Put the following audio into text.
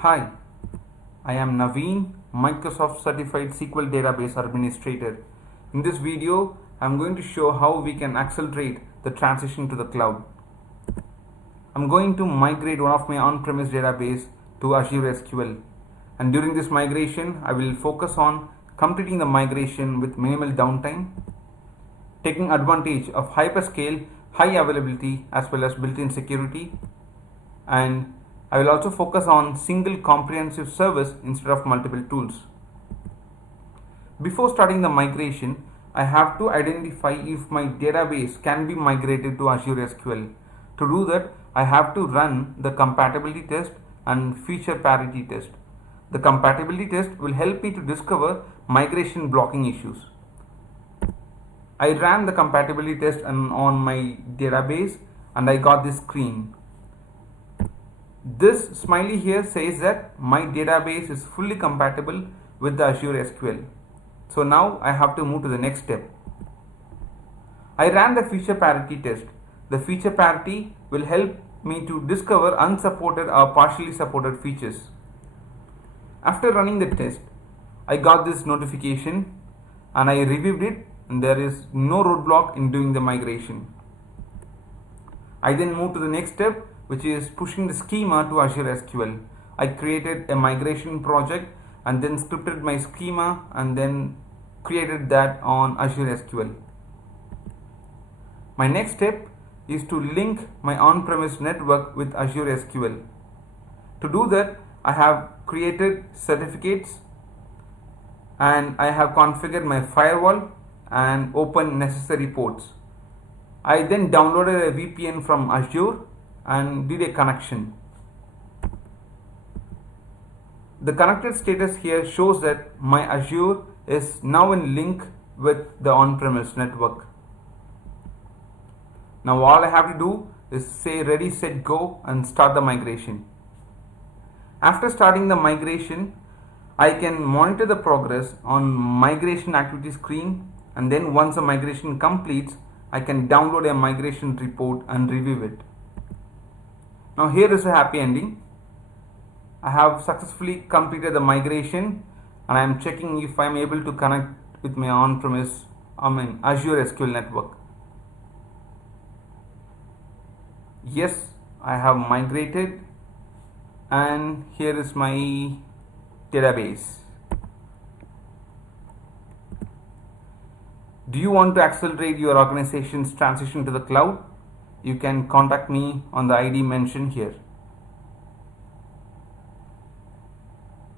Hi, I am Naveen, Microsoft Certified SQL Database Administrator. In this video, I am going to show how we can accelerate the transition to the cloud. I am going to migrate one of my on-premise database to Azure SQL. And during this migration, I will focus on completing the migration with minimal downtime, taking advantage of hyperscale, high availability as well as built-in security, and I will also focus on single comprehensive service instead of multiple tools. Before starting the migration, I have to identify if my database can be migrated to Azure SQL. To do that, I have to run the compatibility test and feature parity test. The compatibility test will help me to discover migration blocking issues. I ran the compatibility test on my database and I got this screen. This smiley here says that my database is fully compatible with the Azure SQL. So now I have to move to the next step. I ran the feature parity test. The feature parity will help me to discover unsupported or partially supported features. After running the test, I got this notification and I reviewed it, and there is no roadblock in doing the migration. I then moved to the next step, which is pushing the schema to Azure SQL. I created a migration project and then scripted my schema and then created that on Azure SQL. My next step is to link my on-premise network with Azure SQL. To do that, I have created certificates and I have configured my firewall and opened necessary ports. I then downloaded a VPN from Azure and did a connection. The connected status here shows that my Azure is now in link with the on-premise network. Now all I have to do is say ready, set, go and start the migration. After starting the migration, I can monitor the progress on migration activity screen, and then once the migration completes, I can download a migration report and review it. Now here is a happy ending. I have successfully completed the migration and I am checking if I am able to connect with my on-premise, Azure SQL network. Yes, I have migrated and here is my database. Do you want to accelerate your organization's transition to the cloud? You can contact me on the ID mentioned here.